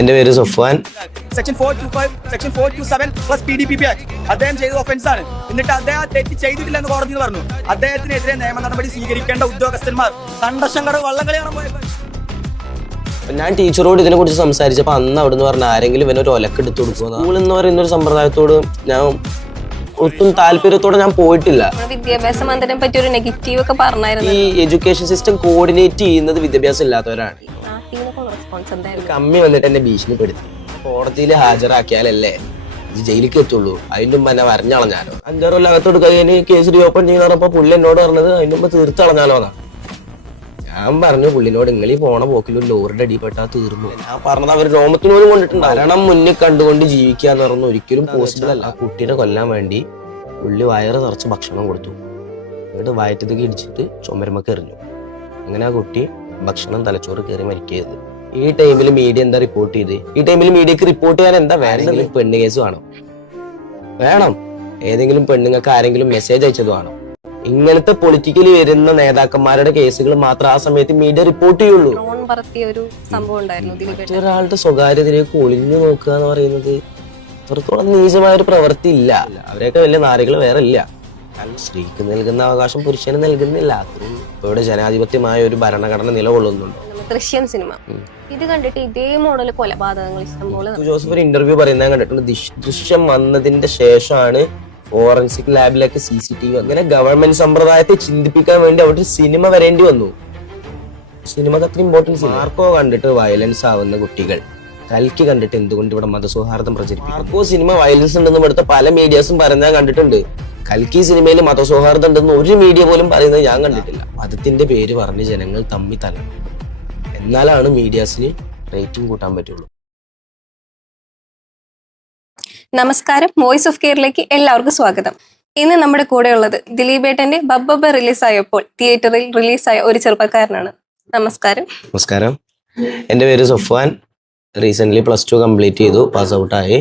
എൻ്റെ പേര് Safwan. Section 425 section 427 plus PDPP act അദ്ദേഹം ചെയ്ത ഒഫൻസ് ആണ്. എന്നിട്ട് അദ്ദേഹം തെറ്റ് ചെയ്തിട്ടില്ലെന്ന് കോടതി പറഞ്ഞു. അദ്ദേഹത്തിനെതിരെ നിയമ നടപടി സ്വീകരിക്കേണ്ട ഉദ്യോഗസ്ഥന്മാർ കണ്ടശങ്കട വള്ളംകളിയാണ് പോയത്. ഞാൻ ടീച്ചറോട് ഇതിനെ കുറിച്ച് സംസാരിച്ചപ്പോൾ അന്ന് അവിടെ നിന്ന് പറഞ്ഞ ആരെങ്കിലും ഇവനൊരു ഒലക്കെടുത്ത് കൊടുക്കുക. സ്കൂൾ എന്ന് പറയുന്ന ഒരു സമ്പ്രദായത്തോട് ഞാൻ ഒട്ടും താല്പര്യത്തോടെ ഞാൻ പോയിട്ടില്ല. വിദ്യാഭ്യാസ മന്ത്രിനെ പറ്റി ഒരു നെഗറ്റീവ് ഒക്കെ പറഞ്ഞായിരുന്നു. ഈ എഡ്യൂക്കേഷൻ സിസ്റ്റം കോർഡിനേറ്റ് ചെയ്യുന്നത് വിദ്യാഭ്യാസം ഇല്ലാത്തവരാണ്. കമ്മി വന്നിട്ട് എന്നെ ഭീഷണിപ്പെടുത്തി കോടതിയിൽ ഹാജരാക്കിയാലല്ലേ ജയിലിലേക്ക് എത്തുള്ളൂ, അതിന്റെ മുമ്പ് എന്നെ വരഞ്ഞളഞ്ഞാലോ. 5-6 കൊല്ലം അകത്തോട് കഴിഞ്ഞ് കേസ് റീഓപ്പൺ ചെയ്യുന്നപ്പോ പുള്ളി എന്നോട് പറഞ്ഞത് അതിന്റെ മുമ്പ് തീർത്തളഞ്ഞാലോ എന്നാണ്. ഞാൻ പറഞ്ഞു പുള്ളിനോട് നിങ്ങൾ ഈ പോണ പോക്കിലും ലോറിയുടെ അടിപ്പെട്ടാ തീർന്നു. ഞാൻ പറഞ്ഞത് അവർ രോമത്തിനോട് കൊണ്ടിട്ടുണ്ട്. മരണം മുന്നിൽ കണ്ടുകൊണ്ട് ജീവിക്കുക എന്ന് പറഞ്ഞ ഒരിക്കലും പോസിബിൾ അല്ല. ആ കുട്ടീനെ കൊല്ലാൻ വേണ്ടി പുള്ളി വയറ് നിറച്ച് ഭക്ഷണം കൊടുത്തു, എന്നിട്ട് വയറ്റത്തേക്ക് ഇടിച്ചിട്ട് ചുമരുമൊക്കെ എറിഞ്ഞു. അങ്ങനെ ആ കുട്ടി ഭക്ഷണം തലച്ചോറ് കയറി മരിക്കരുത്. ഈ ടൈമിൽ മീഡിയ എന്താ റിപ്പോർട്ട് ചെയ്ത്? ഈ ടൈമിൽ മീഡിയക്ക് റിപ്പോർട്ട് ചെയ്യാൻ എന്താ വേണമെങ്കിലും പെണ്ണ് കേസ് വേണം. ഏതെങ്കിലും പെണ്ണുങ്ങൾക്ക് ആരെങ്കിലും മെസ്സേജ് അയച്ചത് വേണം. ഇങ്ങനത്തെ പൊളിറ്റിക്കലി വരുന്ന നേതാക്കന്മാരുടെ കേസുകൾ മാത്രം ആ സമയത്ത് മീഡിയ റിപ്പോർട്ട് ചെയ്യുള്ളൂ. ഒരാളുടെ സ്വകാര്യതയിലേക്ക് ഒളിഞ്ഞു നോക്കുക എന്ന് പറയുന്നത് അത്രത്തോളം നീചമായ ഒരു പ്രവൃത്തി ഇല്ല. അവരെയൊക്കെ വലിയ നാരികൾ വേറെ ഇല്ല. സ്ത്രീക്ക് നൽകുന്ന അവകാശം പുരുഷന് നൽകുന്നില്ല. ഇവിടെ ജനാധിപത്യമായ ഒരു ഭരണഘടന നിലകൊള്ളുന്നുണ്ട്. ദൃശ്യം സിനിമ ഇത് കണ്ടിട്ട് ഇതേ മോഡൽ കൊലപാതകങ്ങൾ ഇഷ്ടംപോലെ. ജോസഫ് ഒരു ഇന്റർവ്യൂ പറയുന്നത് കണ്ടിട്ടുണ്ട്. ദൃശ്യം വന്നതിന്റെ ശേഷമാണ് ഫോറൻസിക് ലാബിലേക്ക് CCTV അങ്ങനെ ഗവൺമെന്റ് സമ്പ്രദായത്തെ ചിന്തിപ്പിക്കാൻ വേണ്ടി അവിടെ സിനിമ വരേണ്ടി വന്നു. സിനിമക്ക് അത്ര ഇമ്പോർട്ടൻസ് ഇല്ല. മാർക്കോ കണ്ടിട്ട് വയലൻസ് ആവുന്ന കുട്ടികൾ കൽക്കി കണ്ടിട്ട് എന്തുകൊണ്ട് ഇവിടെ മതസൗഹാർദ്ദം പ്രചരിപ്പിക്കും? മാർക്കോ സിനിമ വയലൻസ് ഉണ്ടെന്ന് ഇവിടുത്തെ പല മീഡിയാസും പറയുന്നത് കണ്ടിട്ടുണ്ട്. കൽക്കി സിനിമയിൽ മതസൗഹാർദ്ദം ഉണ്ടെന്ന് ഒരു മീഡിയ പോലും പറയുന്നത് ഞാൻ കണ്ടിട്ടില്ല. മതത്തിന്റെ പേര് പറഞ്ഞ് ജനങ്ങൾ തമ്മി തല്ലണം, എന്നാലാണ് മീഡിയാസിന് റേറ്റിംഗ് കൂട്ടാൻ പറ്റുള്ളൂ. നമസ്കാരം, വോയിസ് ഓഫ് കെയറിലേക്ക് എല്ലാവർക്കും സ്വാഗതം. ഇന്ന് നമ്മുടെ കൂടെ ഉള്ളത് ദിലീപേട്ടന്റെ ബബ്ബ റിലീസായപ്പോൾ തിയേറ്ററിൽ റിലീസായ ഒരു ചെറുപ്പക്കാരനാണ്. നമസ്കാരം. നമസ്കാരം. എൻ്റെ പേര് സഫ്വാൻ. റീസെന്റ് +2 കംപ്ലീറ്റ് ചെയ്തു, പാസ് ഔട്ടായി.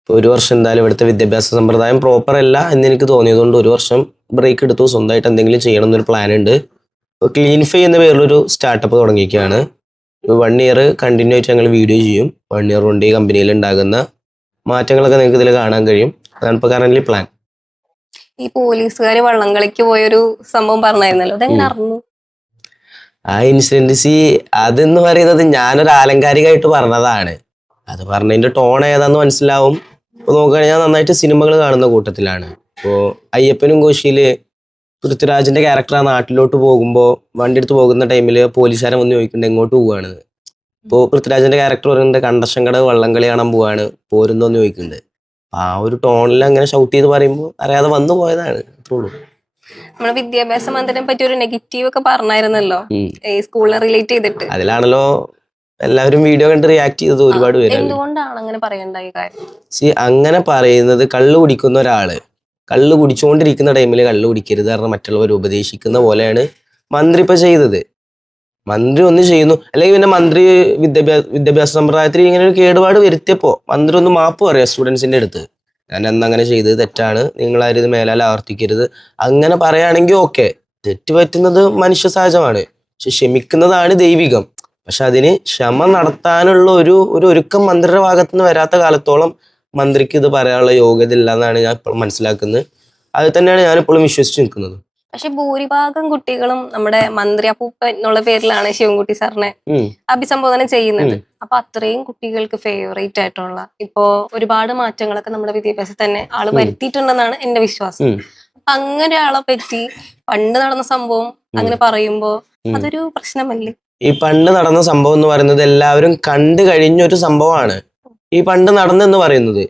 ഇപ്പോൾ 1 വർഷം എന്തായാലും ഇവിടുത്തെ വിദ്യാഭ്യാസ സമ്പ്രദായം പ്രോപ്പർ അല്ല എന്ന് എനിക്ക് തോന്നിയതുകൊണ്ട് 1 വർഷം ബ്രേക്ക് എടുത്തു. സ്വന്തമായിട്ട് എന്തെങ്കിലും ചെയ്യണം എന്നൊരു പ്ലാൻ ഉണ്ട്. ഇപ്പോൾ ക്ലീൻഫൈ എന്ന പേരിലൊരു സ്റ്റാർട്ടപ്പ് തുടങ്ങിയിരിക്കുകയാണ്. 1 ഇയർ കണ്ടിന്യൂ ആയിട്ട് ഞങ്ങൾ വീഡിയോ ചെയ്യും. 1 ഇയർ കൊണ്ട് ഈ കമ്പനിയിൽ ഉണ്ടാകുന്ന മാറ്റങ്ങളൊക്കെ നിങ്ങൾക്ക് ഇതിൽ കാണാൻ കഴിയും. അതാണ് ഇപ്പോൾ കറന്റ് പ്ലാൻ. ഈ പോലീസുകാർ വള്ളംകളിക്ക് പോയൊരു സംഭവം പറഞ്ഞായിരുന്നല്ലോ, അതെങ്ങനെ അറിഞ്ഞു? ആ ഇൻസിഡൻസ് അതെന്ന് പറയുന്നത് ഞാനൊരു ആലങ്കാരികമായിട്ട് പറഞ്ഞതാണ്. അത് പറഞ്ഞതിന്റെ ടോൺ ഏതാന്ന് മനസ്സിലാവും. ഇപ്പോൾ നോക്കുകയാണെങ്കിൽ ഞാൻ നന്നായിട്ട് സിനിമകൾ കാണുന്ന കൂട്ടത്തിലാണ്. ഇപ്പോൾ അയ്യപ്പനും കോശിയില് പൃഥ്വിരാജിന്റെ ക്യാരക്ടർ ആ നാട്ടിലോട്ട് പോകുമ്പോൾ വണ്ടി എടുത്ത് പോകുന്ന ടൈമിൽ പോലീസുകാരെ വന്ന് ചോദിക്കുന്നുണ്ട് എങ്ങോട്ട് പോവുകയാണ്. ഇപ്പോൾ പൃഥ്വിരാജിന്റെ ക്യാരക്ടർ പറയുന്നുണ്ട് കണ്ടശങ്കട വള്ളംകളി കാണാൻ പോവാണ്, പോരുന്നോന്ന് ചോദിക്കുന്നുണ്ട്. ആ ഒരു ടോണിൽ അങ്ങനെ ഷൗട്ട് ചെയ്ത് പറയുമ്പോൾ അറിയാതെ വന്നു പോയതാണ്, അത്രേ ഉള്ളൂ. നമ്മളെ വിദ്യാഭ്യാസ മന്ത്രിനെ പറ്റി ഒരു നെഗറ്റീവ് ഒക്കെ പറഞ്ഞായിരുന്നല്ലോ ഈ സ്കൂളിനെ റിലേറ്റ് ചെയ്തിട്ട്. അതിലാണല്ലോ എല്ലാവരും വീഡിയോ കണ്ട് റിയാക്ട് ചെയ്തത് ഒരുപാട് പേര്. എന്തുകൊണ്ടാണ് അങ്ങനെ പറയേണ്ടായ കാര്യം? അങ്ങനെ പറയുന്നത് കള്ളു കുടിക്കുന്ന ഒരാള് കള്ളു കുടിച്ചുകൊണ്ടിരിക്കുന്ന ടൈമിൽ കള്ളു കുടിക്കരുത് കാരണം മറ്റുള്ളവർ ഉപദേശിക്കുന്ന പോലെയാണ് മന്ത്രി ഇപ്പൊ ചെയ്തത്. മന്ത്രി ഒന്ന് ചെയ്യുന്നു, അല്ലെങ്കിൽ പിന്നെ മന്ത്രി വിദ്യാഭ്യാസ സമ്പ്രദായത്തിൽ ഇങ്ങനെ ഒരു കേടുപാട് വരുത്തിയപ്പോ മന്ത്രി ഒന്ന് മാപ്പ് പറയാം സ്റ്റുഡൻസിന്റെ അടുത്ത്, ഞാൻ എന്നങ്ങനെ ചെയ്തത് തെറ്റാണ്, നിങ്ങളാരും ഇത് മേലാൽ ആവർത്തിക്കരുത്, അങ്ങനെ പറയുകയാണെങ്കിൽ ഓക്കെ. തെറ്റ് പറ്റുന്നത് മനുഷ്യ സഹജമാണ്, പക്ഷെ ക്ഷമിക്കുന്നതാണ് ദൈവികം. പക്ഷെ അതിന് ക്ഷമ നടത്താനുള്ള ഒരു ഒരുക്കം മന്ത്രിയുടെ ഭാഗത്തു നിന്ന് വരാത്ത കാലത്തോളം മന്ത്രിക്ക് ഇത് പറയാനുള്ള യോഗ്യത ഇല്ല എന്നാണ് ഞാൻ ഇപ്പോൾ മനസ്സിലാക്കുന്നത്. അത് തന്നെയാണ് ഞാനിപ്പോഴും വിശ്വസിച്ച് നിൽക്കുന്നത്. പക്ഷെ ഭൂരിഭാഗം കുട്ടികളും നമ്മുടെ മന്ത്രി അപ്പൂപ്പ എന്നുള്ള പേരിലാണ് ശിവൻകുട്ടി സാറിനെ അഭിസംബോധന ചെയ്യുന്നത്. അപ്പൊ അത്രയും കുട്ടികൾക്ക് ഫേവറേറ്റ് ആയിട്ടുള്ള ഇപ്പോ ഒരുപാട് മാറ്റങ്ങളൊക്കെ നമ്മുടെ വിദ്യാഭ്യാസത്തിൽ തന്നെ ആള് വരുത്തിയിട്ടുണ്ടെന്നാണ് എന്റെ വിശ്വാസം. അപ്പൊ അങ്ങനെ ആളെ പറ്റി പണ്ട് നടന്ന സംഭവം അങ്ങനെ പറയുമ്പോ അതൊരു പ്രശ്നമല്ലേ? ഈ പണ്ട് നടന്ന സംഭവം എന്ന് പറയുന്നത് എല്ലാവരും കണ്ടു കഴിഞ്ഞൊരു സംഭവമാണ്. ഈ പണ്ട് നടന്നെന്ന് പറയുന്നത്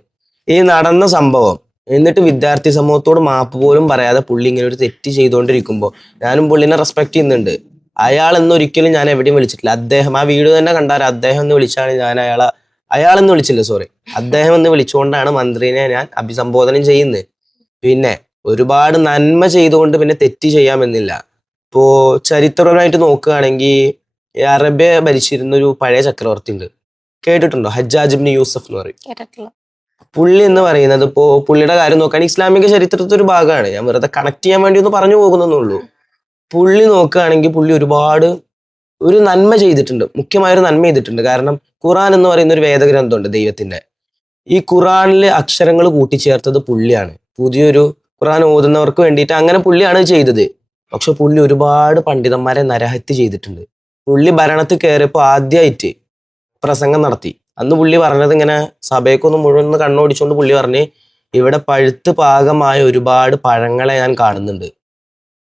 ഈ നടന്ന സംഭവം എന്നിട്ട് വിദ്യാർത്ഥി സമൂഹത്തോട് മാപ്പ് പോലും പറയാതെ പുള്ളി ഇങ്ങനെ ഒരു തെറ്റ് ചെയ്തുകൊണ്ടിരിക്കുമ്പോൾ ഞാനും പുള്ളിനെ റെസ്പെക്ട് ചെയ്യുന്നുണ്ട്. അയാൾ എന്നൊരിക്കലും ഞാൻ എവിടെയും വിളിച്ചിട്ടില്ല. അദ്ദേഹം ആ വീഡിയോ തന്നെ കണ്ടാൽ അദ്ദേഹം എന്ന് വിളിച്ചാണ് ഞാൻ അയാളെന്ന് വിളിച്ചില്ല, സോറി, അദ്ദേഹം എന്ന് വിളിച്ചുകൊണ്ടാണ് മന്ത്രിനെ ഞാൻ അഭിസംബോധന ചെയ്യുന്നത്. പിന്നെ ഒരുപാട് നന്മ ചെയ്തുകൊണ്ട് പിന്നെ തെറ്റ് ചെയ്യാമെന്നില്ല. ഇപ്പോ ചരിത്രപരമായിട്ട് നോക്കുകയാണെങ്കിൽ അറബിയ ഭരിച്ചിരുന്ന ഒരു പഴയ ചക്രവർത്തി ഉണ്ട്, കേട്ടിട്ടുണ്ടോ? ഹജ്ജാജ് ഇബ്നു യൂസഫ് എന്ന് പറയും. പുള്ളി എന്ന് പറയുന്നത് ഇപ്പോ പുള്ളിയുടെ കാര്യം നോക്കുകയാണെങ്കിൽ ഇസ്ലാമിക ചരിത്രത്തിന്റെ ഒരു ഭാഗമാണ്. ഞാൻ വെറുതെ കണക്ട് ചെയ്യാൻ വേണ്ടി ഒന്ന് പറഞ്ഞു പോകുന്നുള്ളൂ. പുള്ളി നോക്കുകയാണെങ്കിൽ പുള്ളി ഒരുപാട് ഒരു നന്മ ചെയ്തിട്ടുണ്ട്, മുഖ്യമായൊരു നന്മ ചെയ്തിട്ടുണ്ട്. കാരണം ഖുറാൻ എന്ന് പറയുന്ന ഒരു വേദഗ്രന്ഥമുണ്ട് ദൈവത്തിന്റെ. ഈ ഖുറാനിലെ അക്ഷരങ്ങൾ കൂട്ടിച്ചേർത്തത് പുള്ളിയാണ്. പുതിയൊരു ഖുറാൻ ഓതുന്നവർക്ക് വേണ്ടിയിട്ട് അങ്ങനെ പുള്ളിയാണ് ചെയ്തത്. പക്ഷെ പുള്ളി ഒരുപാട് പണ്ഡിതന്മാരെ നരഹത്യ ചെയ്തിട്ടുണ്ട്. പുള്ളി ഭരണത്തിൽ കയറിയപ്പോൾ ആദ്യമായിട്ട് പ്രസംഗം നടത്തി. അന്ന് പുള്ളി പറഞ്ഞത് ഇങ്ങനെ സഭയ്ക്കൊന്ന് മുഴുവൻ കണ്ണോടിച്ചുകൊണ്ട് പുള്ളി പറഞ്ഞ്, ഇവിടെ പഴുത്ത് പാകമായ ഒരുപാട് പഴങ്ങളെ ഞാൻ കാണുന്നുണ്ട്,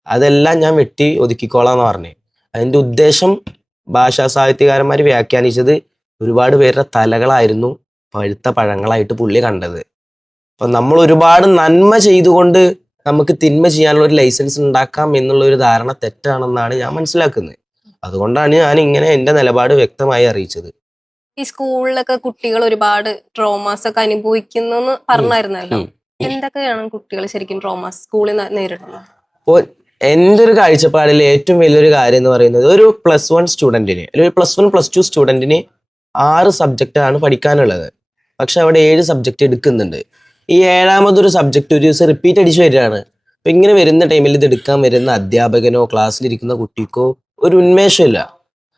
അതെല്ലാം ഞാൻ വെട്ടി ഒതുക്കിക്കോളാന്ന് പറഞ്ഞു. അതിന്റെ ഉദ്ദേശം ഭാഷാ സാഹിത്യകാരന്മാർ വ്യാഖ്യാനിച്ചത് ഒരുപാട് പേരുടെ തലകളായിരുന്നു പഴുത്ത പഴങ്ങളായിട്ട് പുള്ളി കണ്ടത്. അപ്പൊ നമ്മൾ ഒരുപാട് നന്മ ചെയ്തുകൊണ്ട് നമുക്ക് തിന്മ ചെയ്യാനുള്ള ഒരു ലൈസൻസ് ഉണ്ടാക്കാം എന്നുള്ള ഒരു ധാരണ തെറ്റാണെന്നാണ് ഞാൻ മനസ്സിലാക്കുന്നത്. അതുകൊണ്ടാണ് ഞാൻ ഇങ്ങനെ എന്റെ നിലപാട് വ്യക്തമായി അറിയിച്ചത്. ഈ സ്കൂളിലൊക്കെ കുട്ടികൾ ഒരുപാട് ട്രോമാസ് ഒക്കെ അനുഭവിക്കുന്നു പറഞ്ഞായിരുന്നല്ലോ. എന്തൊക്കെയാണ് കുട്ടികൾ ശരിക്കും ട്രോമാസ് സ്കൂളിൽ നേരിടുന്നത്? അപ്പോൾ എൻ്റെ ഒരു കാഴ്ചപ്പാടിൽ ഏറ്റവും വലിയൊരു കാര്യം എന്ന് പറയുന്നത്, ഒരു +1 സ്റ്റുഡൻറ്റിന്, ഒരു +1 +2 സ്റ്റുഡൻറ്റിന് 6 സബ്ജക്റ്റാണ് പഠിക്കാനുള്ളത്. പക്ഷെ അവിടെ 7 സബ്ജക്റ്റ് എടുക്കുന്നുണ്ട്. ഈ 7ാമതൊരു സബ്ജക്റ്റ് ഒരു ദിവസം റിപ്പീറ്റ് അടിച്ചു വരികയാണ്. അപ്പൊ ഇങ്ങനെ വരുന്ന ടൈമിൽ ഇത് എടുക്കാൻ വരുന്ന അധ്യാപകനോ ക്ലാസ്സിലിരിക്കുന്ന കുട്ടിക്കോ ഒരു ഉന്മേഷമില്ല.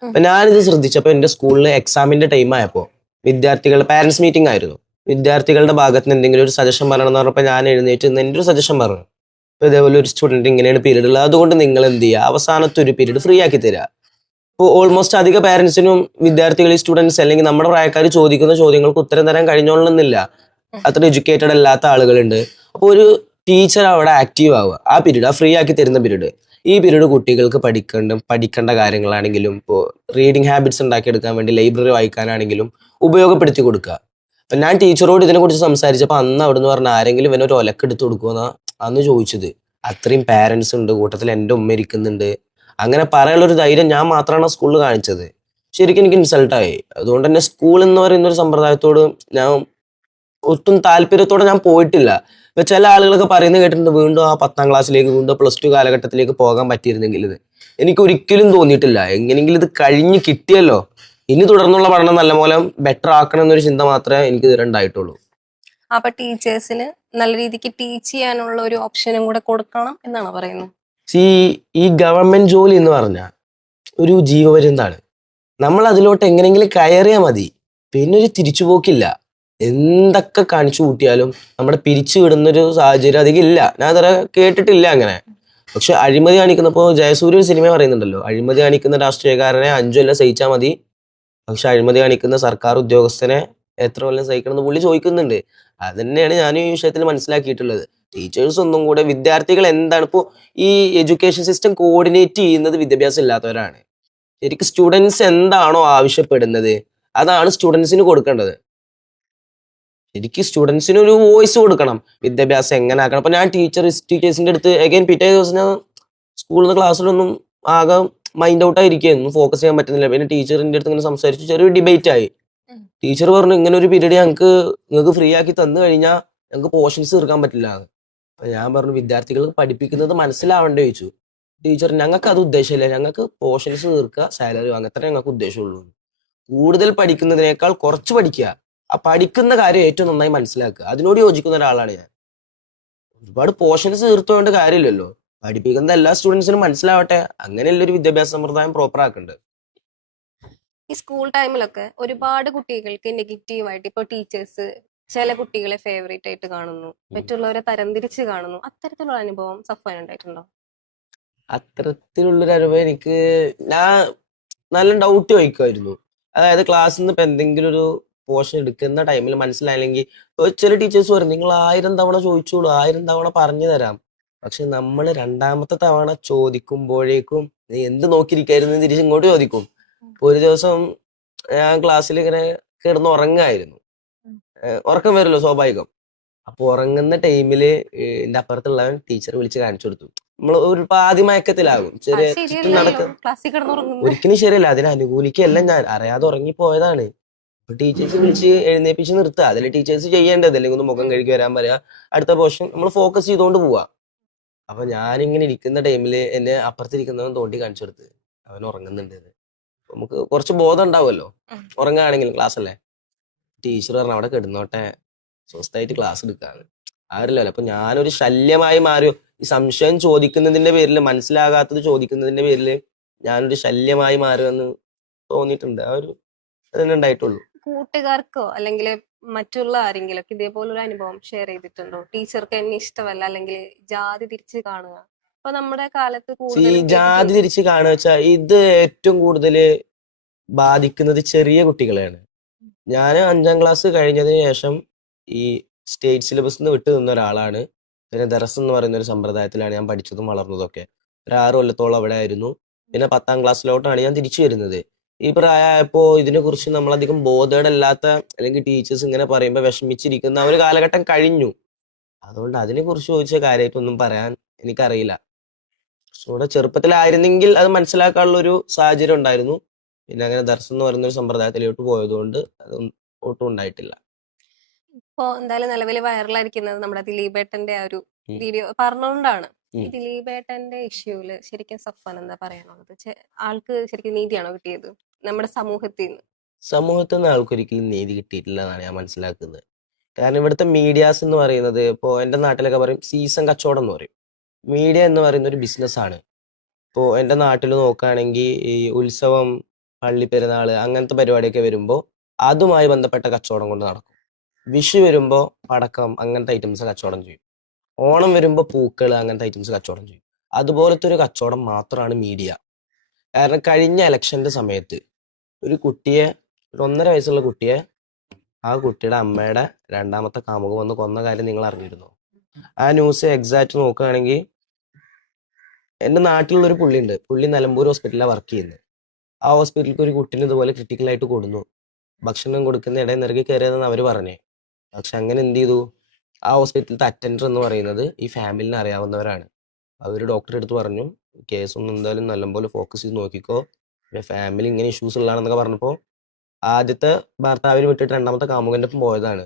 അപ്പൊ ഞാനിത് ശ്രദ്ധിച്ചപ്പോൾ എൻ്റെ സ്കൂളിൽ എക്സാമിന്റെ ടൈം ആയപ്പോൾ വിദ്യാർത്ഥികളുടെ പാരന്റ്സ് മീറ്റിംഗ് ആയിരുന്നു. വിദ്യാർത്ഥികളുടെ ഭാഗത്ത് നിന്ന് എന്തെങ്കിലും ഒരു സജഷൻ പറയണം എന്ന് പറഞ്ഞപ്പോൾ ഞാൻ എഴുന്നേറ്റ് നിന്ന് എൻ്റെ ഒരു സജഷൻ പറഞ്ഞു. ഇപ്പൊ ഇതേപോലെ ഒരു സ്റ്റുഡൻറ്റ് ഇങ്ങനെയാണ് പീരീഡ് ഉള്ളത്, അതുകൊണ്ട് നിങ്ങൾ എന്ത് ചെയ്യുക, അവസാനത്തെ ഒരു പീരീഡ് ഫ്രീ ആക്കി തരിക. ഇപ്പോൾ ഓൾമോസ്റ്റ് അധിക പാരന്റ്സിനും വിദ്യാർത്ഥികൾ, സ്റ്റുഡൻസ് അല്ലെങ്കിൽ നമ്മുടെ പ്രായക്കാർ ചോദിക്കുന്ന ചോദ്യങ്ങൾക്ക് ഉത്തരം തരാൻ കഴിഞ്ഞോളണമെന്നില്ല. അത്ര എഡ്യൂക്കേറ്റഡ് അല്ലാത്ത ആളുകളുണ്ട്. അപ്പോൾ ഒരു ടീച്ചർ അവിടെ ആക്റ്റീവ് ആവുക, ആ പീരീഡ്, ആ ഫ്രീ ആക്കി തരുന്ന പീരീഡ്, ഈ പീരീഡ് കുട്ടികൾക്ക് പഠിക്കേണ്ട കാര്യങ്ങളാണെങ്കിലും ഇപ്പോൾ റീഡിങ് ഹാബിറ്റ്സ് ഉണ്ടാക്കിയെടുക്കാൻ വേണ്ടി ലൈബ്രറി വായിക്കാനാണെങ്കിലും ഉപയോഗപ്പെടുത്തി കൊടുക്കുക. അപ്പം ഞാൻ ടീച്ചറോട് ഇതിനെക്കുറിച്ച് സംസാരിച്ചപ്പോൾ അന്ന് അവിടുന്ന് പറഞ്ഞ ആരെങ്കിലും ഇവനൊരു ഒലക്കെടുത്ത് കൊടുക്കുമെന്നാ അന്ന് ചോദിച്ചത്. അത്രയും പാരൻസ് ഉണ്ട് കൂട്ടത്തിൽ, എൻ്റെ ഉമ്മ ഇരിക്കുന്നുണ്ട്. അങ്ങനെ പറയാനുള്ളൊരു ധൈര്യം ഞാൻ മാത്രമാണ് സ്കൂളിൽ കാണിച്ചത്. ശരിക്കും എനിക്ക് ഇൻസൾട്ടായി. അതുകൊണ്ട് തന്നെ സ്കൂൾ എന്ന് പറയുന്ന ഒരു സമ്പ്രദായത്തോട് ഞാൻ ഒട്ടും താല്പര്യത്തോടെ ഞാൻ പോയിട്ടില്ല. ഇപ്പൊ ചില ആളുകളൊക്കെ പറയുന്നത് കേട്ടിട്ടുണ്ട്, വീണ്ടും ആ 10ാം ക്ലാസ്സിലേക്ക്, വീണ്ടും +2 കാലഘട്ടത്തിലേക്ക് പോകാൻ പറ്റിയിരുന്നെങ്കിൽ. ഇത് എനിക്ക് ഒരിക്കലും തോന്നിയിട്ടില്ല. എങ്ങനെയെങ്കിലും ഇത് കഴിഞ്ഞ് കിട്ടിയല്ലോ, ഇനി തുടർന്നുള്ള പഠനം നല്ലപോലെ ബെറ്റർ ആക്കണം എന്നൊരു ചിന്ത മാത്രമേ എനിക്ക് ഇതുവരെ ഉണ്ടായിട്ടുള്ളൂ. അപ്പൊ ടീച്ചേഴ്സിന് നല്ല രീതിക്ക് ടീച്ച് ചെയ്യാനുള്ള ഒരു ഓപ്ഷനും കൂടെ കൊടുക്കണം എന്നാണ് പറയുന്നത്. ഈ ഗവൺമെന്റ് ജോലി എന്ന് പറഞ്ഞാൽ ഒരു ജീവപര്യന്താണ്. നമ്മൾ അതിലോട്ട് എങ്ങനെയെങ്കിലും കയറിയാൽ മതി, പിന്നെ ഒരു തിരിച്ചുപോക്കില്ല. എന്തൊക്കെ കാണിച്ചു കൂട്ടിയാലും നമ്മുടെ പിരിച്ചു വിടുന്നൊരു സാഹചര്യം അധികം ഇല്ല. ഞാൻ അതുവരെ കേട്ടിട്ടില്ല അങ്ങനെ. പക്ഷെ അഴിമതി കാണിക്കുന്നപ്പോൾ ജയസൂര്യ ഒരു സിനിമ പറയുന്നുണ്ടല്ലോ, അഴിമതി കാണിക്കുന്ന രാഷ്ട്രീയക്കാരനെ 5 കൊല്ലം സഹിച്ചാൽ മതി, പക്ഷെ അഴിമതി കാണിക്കുന്ന സർക്കാർ ഉദ്യോഗസ്ഥനെ എത്ര കൊല്ലം സഹിക്കണം എന്ന് പുള്ളി ചോദിക്കുന്നുണ്ട്. അത് തന്നെയാണ് ഞാൻ ഈ വിഷയത്തിൽ മനസ്സിലാക്കിയിട്ടുള്ളത്. ടീച്ചേഴ്സ് ഒന്നും കൂടെ, വിദ്യാർത്ഥികൾ എന്താണ് ഇപ്പോൾ ഈ എഡ്യൂക്കേഷൻ സിസ്റ്റം കോർഡിനേറ്റ് ചെയ്യുന്നത് വിദ്യാഭ്യാസം ഇല്ലാത്തവരാണ്. ശരിക്കും സ്റ്റുഡൻസ് എന്താണോ ആവശ്യപ്പെടുന്നത് അതാണ് സ്റ്റുഡൻസിന് കൊടുക്കേണ്ടത്. ശരിക്കും സ്റ്റുഡൻസിന് ഒരു വോയിസ് കൊടുക്കണം, വിദ്യാഭ്യാസം എങ്ങനെ ആക്കണം. അപ്പൊ ഞാൻ ടീച്ചേഴ്സിന്റെ അടുത്ത് അഗൈൻ പിറ്റേ ദിവസം ഞാൻ സ്കൂളിൽ നിന്ന് ക്ലാസ്സിലൊന്നും ആകെ മൈൻഡ് ഔട്ട് ആയിരിക്കും, ഫോക്കസ് ചെയ്യാൻ പറ്റുന്നില്ല. പിന്നെ ടീച്ചറിന്റെ അടുത്ത് ഇങ്ങനെ സംസാരിച്ചു, ചെറിയൊരു ഡിബേറ്റ് ആയി. ടീച്ചർ പറഞ്ഞു, ഇങ്ങനെ ഒരു പീരീഡ് നിങ്ങൾക്ക് ഫ്രീ ആക്കി തന്നു കഴിഞ്ഞാൽ ഞങ്ങൾക്ക് പോർഷൻസ് തീർക്കാൻ പറ്റില്ല. അപ്പൊ ഞാൻ പറഞ്ഞു, വിദ്യാർത്ഥികൾ പഠിപ്പിക്കുന്നത് മനസ്സിലാവേണ്ട ചോദിച്ചു. ടീച്ചർ, ഞങ്ങൾക്ക് അത് ഉദ്ദേശമില്ല, ഞങ്ങൾക്ക് പോർഷൻസ് തീർക്കുക, സാലറി വാങ്ങുക, അത്രേ ഞങ്ങൾക്ക് ഉദ്ദേശമുള്ളൂ. കൂടുതൽ പഠിക്കുന്നതിനേക്കാൾ കുറച്ച് പഠിക്കുക, ആ പഠിക്കുന്ന കാര്യം ഏറ്റവും നന്നായി മനസ്സിലാക്കുക, അതിനോട് യോജിക്കുന്ന ഒരാളാണ് ഞാൻ. ഒരുപാട് പോർഷൻസ് തീർത്തുകൊണ്ട് കാര്യമില്ലല്ലോ, പഠിപ്പിക്കുന്നത് എല്ലാ സ്റ്റുഡൻസിനും മനസ്സിലാവട്ടെ, അങ്ങനെയുള്ള ഒരു വിദ്യാഭ്യാസ സമ്പ്രദായം പ്രോപ്പർ ആക്കുന്നുണ്ട്. ഈ സ്കൂൾ ടൈമിലൊക്കെ ഒരുപാട് കുട്ടികൾക്ക് നെഗറ്റീവായിട്ട് ഇപ്പൊ ടീച്ചേഴ്സ് ചില കുട്ടികളെ ഫേവറേറ്റ് ആയിട്ട് കാണുന്നു, മറ്റുള്ളവരെ തരംതിരിച്ച് കാണുന്നു. അത്തരത്തിലുള്ള അനുഭവം സഫാൻ ഉണ്ടായിട്ടുണ്ടോ? അത്തരത്തിലുള്ളൊരു അനുഭവം ഞാൻ നല്ല ഡൗട്ട് ചോദിക്കുമായിരുന്നു. അതായത് ക്ലാസ്സിൽ നിന്ന് ഇപ്പൊ എന്തെങ്കിലും ഒരു പോർഷൻ എടുക്കുന്ന ടൈമിൽ മനസ്സിലായില്ലെങ്കിൽ ചില ടീച്ചേഴ്സ് പറയും, നിങ്ങൾ 1000 തവണ ചോദിച്ചോളൂ, 1000 തവണ പറഞ്ഞു തരാം. പക്ഷെ നമ്മൾ 2ാമത്തെ തവണ ചോദിക്കുമ്പോഴേക്കും നീ എന്ത് നോക്കിയിരിക്കായിരുന്നു തിരിച്ച് ഇങ്ങോട്ട് ചോദിക്കും. ഒരു ദിവസം ഞാൻ ക്ലാസ്സിൽ ഇങ്ങനെ കിടന്ന് ഉറങ്ങായിരുന്നു. ഉറക്കം വരുമല്ലോ സ്വാഭാവികം. അപ്പൊ ഉറങ്ങുന്ന ടൈമില് എന്റെ അപ്പുറത്തുള്ളവൻ ടീച്ചർ വിളിച്ച് കാണിച്ചു കൊടുത്തു. നമ്മൾ ഒരു പാതി മയക്കത്തിലാകും, ചെറിയ ഒരിക്കലും ശരിയല്ല, അതിനെ അനുകൂലിക്കല്ല, ഞാൻ അറിയാതെ ഉറങ്ങിപ്പോയതാണ്. അപ്പൊ ടീച്ചേഴ്സ് വിളിച്ച് എഴുന്നേപ്പിച്ച് നിർത്തുക, അതിൽ ടീച്ചേഴ്സ് ചെയ്യേണ്ടത്, അല്ലെങ്കിൽ ഒന്ന് മുഖം കഴുകി വരാൻ പറയാ, അടുത്ത പോർഷൻ നമ്മൾ ഫോക്കസ് ചെയ്തുകൊണ്ട് പോവാ. അപ്പൊ ഞാനിങ്ങനെ ഇരിക്കുന്ന ടൈമില് എന്നെ അപ്പുറത്തിരിക്കുന്നവൻ തോണ്ടി കാണിച്ചു കൊടുത്ത്, അവൻ ഉറങ്ങുന്നുണ്ട്. നമുക്ക് കുറച്ച് ബോധം ഉണ്ടാവുമല്ലോ ഉറങ്ങുകയാണെങ്കിലും, ക്ലാസ് അല്ലേ. ടീച്ചർ പറഞ്ഞു, അവിടെ കിടന്നോട്ടെ, സ്വസ്ഥമായിട്ട് ക്ലാസ് എടുക്കാന്ന്. ആരില്ലല്ലോ. അപ്പൊ ഞാനൊരു ശല്യമായി മാറിയോ. ഈ സംശയം ചോദിക്കുന്നതിന്റെ പേരിൽ, മനസ്സിലാകാത്തത് ചോദിക്കുന്നതിന്റെ പേരിൽ ഞാനൊരു ശല്യമായി മാറുമെന്ന് തോന്നിയിട്ടുണ്ട്. ആ ഒരു അതന്നെ ഉണ്ടായിട്ടുള്ളൂ. കൂട്ടുകാർക്കോ അല്ലെങ്കിൽ മറ്റുള്ള ആരെങ്കിലും ഒക്കെ ഇതേപോലൊരു അനുഭവം ഷെയർ ചെയ്തിട്ടുണ്ടോ? ടീച്ചർക്ക് എന്നെ ഇഷ്ടമല്ല അല്ലെങ്കിൽ ജാതി തിരിച്ച് കാണുക. അപ്പൊ നമ്മുടെ കാലത്ത് ഈ കൂടുതലും ജാതി കേട്ടിട്ടുണ്ട്. തിരിച്ച് കാണുക വെച്ചാൽ ഇത് ഏറ്റവും കൂടുതൽ ബാധിക്കുന്നത് ചെറിയ കുട്ടികളെയാണ്. ഞാൻ 5ാം ക്ലാസ് കഴിഞ്ഞതിന് ശേഷം ഈ സ്റ്റേറ്റ് സിലബസ് നിന്ന് വിട്ടു നിന്ന ഒരാളാണ്. പിന്നെ ദറസ് എന്ന് പറയുന്ന ഒരു സമ്പ്രദായത്തിലാണ് ഞാൻ പഠിച്ചതും വളർന്നതൊക്കെ. ഒരു 6 കൊല്ലത്തോളം അവിടെ ആയിരുന്നു. പിന്നെ 10ാം ക്ലാസ്സിലോട്ടാണ് ഞാൻ തിരിച്ചു വരുന്നത്. ഈ പ്രായമായപ്പോ ഇതിനെക്കുറിച്ച് നമ്മളധികം ബോധേഡല്ലാത്ത അല്ലെങ്കിൽ ടീച്ചേഴ്സ് ഇങ്ങനെ പറയുമ്പോൾ വിഷമിച്ചിരിക്കുന്ന ഒരു കാലഘട്ടം കഴിഞ്ഞു. അതുകൊണ്ട് അതിനെക്കുറിച്ച് ചോദിച്ച കാര്യമായിട്ടൊന്നും പറയാൻ എനിക്കറിയില്ല. കുറച്ചുകൂടെ ചെറുപ്പത്തിലായിരുന്നെങ്കിൽ അത് മനസ്സിലാക്കാനുള്ള ഒരു സാഹചര്യം ഉണ്ടായിരുന്നു. പിന്നെ അങ്ങനെ ദർശനം എന്ന് പറയുന്ന ഒരു സമ്പ്രദായത്തിലോട്ട് പോയതുകൊണ്ട് അതൊന്നും ഒട്ടും ഉണ്ടായിട്ടില്ല. ഇപ്പൊ എന്തായാലും നിലവിൽ വൈറലായിരിക്കുന്നത് നമ്മുടെ ദിലീപേട്ടന്റെ ആ ഒരു ഉം. വീഡിയോ പറഞ്ഞുകൊണ്ടാണ്. ഈ ഉം. ദിലീപേട്ടന്റെ ഇഷ്യൂല് ശരിക്കും സഫാൻ എന്താ പറയാനുള്ളത്? ആൾക്ക് ശരിക്കും നീതിയാണോ കിട്ടിയത് നമ്മുടെ സമൂഹത്തിൽ നിന്ന്? സമൂഹത്തിൽ നിന്ന് ആൾക്കൊരിക്കലും നീതി കിട്ടിയിട്ടില്ല എന്നാണ് ഞാൻ മനസ്സിലാക്കുന്നത്. കാരണം ഇവിടുത്തെ മീഡിയാസ് എന്ന് പറയുന്നത് ഇപ്പോൾ എൻ്റെ നാട്ടിലൊക്കെ പറയും സീസൺ കച്ചവടം എന്ന് പറയും. മീഡിയ എന്ന് പറയുന്ന ഒരു ബിസിനസ്സാണ്. ഇപ്പോൾ എൻ്റെ നാട്ടിൽ നോക്കുകയാണെങ്കിൽ ഈ ഉത്സവം, പള്ളിപ്പെരുന്നാൾ അങ്ങനത്തെ പരിപാടിയൊക്കെ വരുമ്പോൾ അതുമായി ബന്ധപ്പെട്ട കച്ചവടം കൊണ്ട് നടക്കും. വിഷു വരുമ്പോൾ പടക്കം അങ്ങനത്തെ ഐറ്റംസ് കച്ചവടം ചെയ്യും. ഓണം വരുമ്പോൾ പൂക്കൾ അങ്ങനത്തെ ഐറ്റംസ് കച്ചവടം ചെയ്യും. അതുപോലത്തെ ഒരു കച്ചവടം മാത്രമാണ് മീഡിയ. കാരണം കഴിഞ്ഞ ഇലക്ഷന്റെ സമയത്ത് ഒരു കുട്ടിയെ, ഒരു 1.5 വയസ്സുള്ള കുട്ടിയെ ആ കുട്ടിയുടെ അമ്മയുടെ 2ാമത്തെ കാമുകൻ വന്ന് കൊന്ന കാര്യം നിങ്ങൾ അറിഞ്ഞിരുന്നോ? ആ ന്യൂസ് എക്സാക്ട് നോക്കുകയാണെങ്കിൽ എൻ്റെ നാട്ടിലുള്ള ഒരു പുള്ളിയുണ്ട്. പുള്ളി നിലമ്പൂർ ഹോസ്പിറ്റലിലാണ് വർക്ക് ചെയ്യുന്നത്. ആ ഹോസ്പിറ്റലിലേക്ക് ഒരു കുട്ടീനെ ഇതുപോലെ ക്രിട്ടിക്കലായിട്ട് കൊടുന്നു. ഭക്ഷണം കൊടുക്കുന്ന ഇടയിൽ നിറകി കയറിയതെന്ന് അവർ പറഞ്ഞേ. പക്ഷെ അങ്ങനെ എന്ത് ചെയ്തു, ആ ഹോസ്പിറ്റലിലത്തെ അറ്റൻഡർ എന്ന് പറയുന്നത് ഈ ഫാമിലിനെ അറിയാവുന്നവരാണ്. അവർ ഡോക്ടറെ അടുത്ത് പറഞ്ഞു കേസൊന്നും എന്തായാലും നല്ലപോലെ ഫോക്കസ് ചെയ്ത് നോക്കിക്കോ, പിന്നെ ഫാമിലി ഇങ്ങനെ ഇഷ്യൂസ് ഉള്ളതാണെന്നൊക്കെ പറഞ്ഞപ്പോൾ ആദ്യത്തെ ഭർത്താവിന് വിട്ടിട്ട് 2ാമത്തെ കാമുകൻ്റെ ഒപ്പം പോയതാണ്.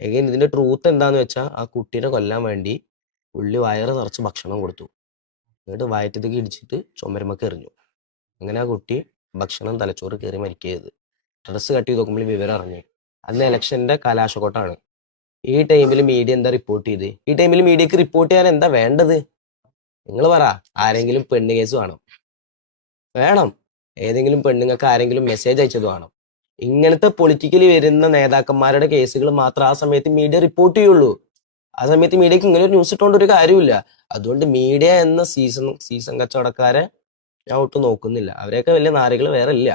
എഗെയിൻ ഇതിന്റെ ട്രൂത്ത് എന്താന്ന് വെച്ചാൽ ആ കുട്ടീനെ കൊല്ലാൻ വേണ്ടി പുള്ളി വയറ് നിറച്ച് ഭക്ഷണം കൊടുത്തു. എന്നിട്ട് വയറ്റത്തേക്ക് ഇടിച്ചിട്ട് ചുമരുമൊക്കെ എറിഞ്ഞു. അങ്ങനെ ആ കുട്ടി ഭക്ഷണം തലച്ചോറ് കയറി മരിക്കരുത്. ഡ്രസ്സ് കട്ട് ചെയ്ത് നോക്കുമ്പോൾ വിവരം അറിഞ്ഞു. അന്ന് ഇലക്ഷന്റെ കലാശക്കൊട്ടാണ്. ഈ ടൈമിൽ മീഡിയ എന്താ റിപ്പോർട്ട് ചെയ്ത്? ഈ ടൈമിൽ മീഡിയക്ക് റിപ്പോർട്ട് ചെയ്യാൻ എന്താ വേണ്ടത്? നിങ്ങൾ പറ. ആരെങ്കിലും പെണ്ണ് കേസ് വേണം. ഏതെങ്കിലും പെണ്ണുങ്ങൾക്ക് ആരെങ്കിലും മെസ്സേജ് അയച്ചത് വേണം. ഇങ്ങനത്തെ പൊളിറ്റിക്കലി വരുന്ന നേതാക്കന്മാരുടെ കേസുകൾ മാത്രം ആ സമയത്ത് മീഡിയ റിപ്പോർട്ട് ചെയ്യുള്ളൂ. ആ സമയത്ത് മീഡിയക്ക് ഇങ്ങനെ ഒരു ന്യൂസ് ഇട്ടുകൊണ്ട് ഒരു കാര്യമില്ല. അതുകൊണ്ട് മീഡിയ എന്ന സീസൺ കച്ചവടക്കാരെ ഞാൻ ഒട്ടും നോക്കുന്നില്ല. അവരെയൊക്കെ വലിയ നാരികൾ വേറെ ഇല്ല.